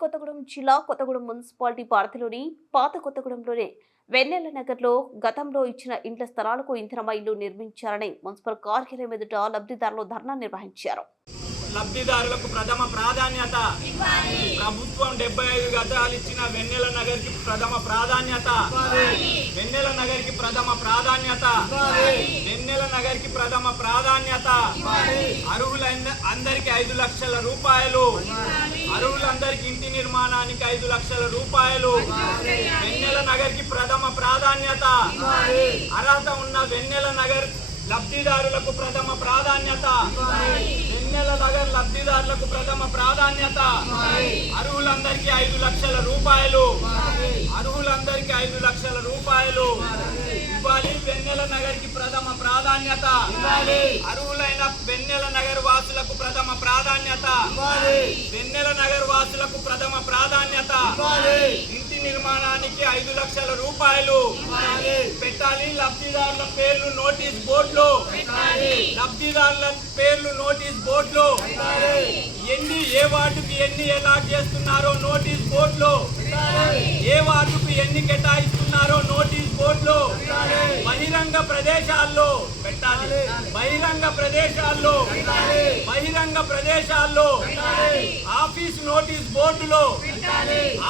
కొత్తగూడెం జిల్లా కొత్తగూడెం మున్సిపాలిటీ పరిధిలోని పాత కొత్తగూడెంలోని వెన్నెల నగర్లో గతంలో ఇచ్చిన ఇండ్ల స్థలాలకు ఇంధనమ ఇల్లు నిర్మించారని మున్సిపల్ కార్యాలయం ఎదుట లబ్ధిదారులు ధర్నా నిర్వహించారు. లబ్ధిదారులకు ప్రథమ ప్రాధాన్యత ప్రభుత్వం డెబ్బై ఐదు గతాలు ఇచ్చిన వెన్నెల నగర్కి ప్రథమ ప్రాధాన్యత. వెన్నెల నగర్కి ప్రథమ ప్రాధాన్యత. వెన్నెల నగర్కి ప్రథమ ప్రాధాన్యత. అర్హులైన అందరికి ఐదు లక్షల రూపాయలు. అర్హులందరికి ఇంటి నిర్మాణానికి ఐదు లక్షల రూపాయలు. వెన్నెల నగర్కి ప్రథమ ప్రాధాన్యత. అర్హత ఉన్న వెన్నెల నగర్ లబ్ధిదారులకు ప్రథమ ప్రాధాన్యత. వెన్నెల నగర్ లబ్ధిదారులకు ప్రథమ ప్రాధాన్యత. అర్హులందరికీ ఐదు లక్షల రూపాయలు. అర్హులందరికీ ఐదు లక్షల రూపాయలు ఇవ్వాలి. వెన్నెల నగర్కి ప్రథమ ప్రాధాన్యత. అర్హులైన వెన్నెల నగర్ వాసులకు ప్రథమ ప్రాధాన్యత. వెన్నెల నగర్ వాసులకు ప్రథమ ప్రాధాన్యత. ఇంటి నిర్మాణానికి ఐదు లక్షల రూపాయలు. పెట్టాలి. లబ్ధిదారుల పేర్లు నోటీస్ బోర్డులో. లబ్ధిదారుల పేర్లు నోటీస్ బోర్డులో. ఎన్ని ఏ వార్డుకి ఎన్ని అలాట్ చేస్తున్నారో నోటీస్ బోర్డులో. ఏ వార్డుకు ఎన్ని కేటాయిస్తున్నారో నోటీస్ బోర్డులో బహిరంగ ప్రదేశాల్లో పెట్టాలి. బహిరంగ ప్రదేశాల్లో బహిరంగ ప్రదేశాల్లో ఆఫీస్ నోటీస్ బోర్డులో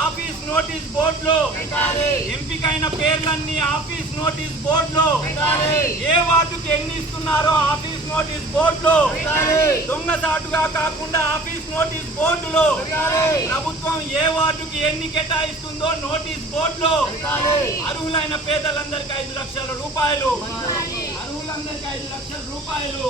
ఆఫీస్ నోటీస్ బోర్డులో ఎంపికైన పేర్లన్నీ ఆఫీస్ నోటీస్ బోర్డులో ఏ వార్డుకి ఎన్ని ఇస్తున్నారో ఆఫీస్ నోటీస్ బోర్డులో దొంగసాటుగా కాకుండా ఆఫీస్ నోటీస్ బోర్డులో ప్రభుత్వం ఏ వార్డుకి ఎన్ని కేటాయిస్తుందో నోటీస్ బోర్డులో. అర్హులైన పేదలందరికీ ఐదు లక్షల రూపాయలు. అర్హులందరికీ ఐదు లక్షల రూపాయలు.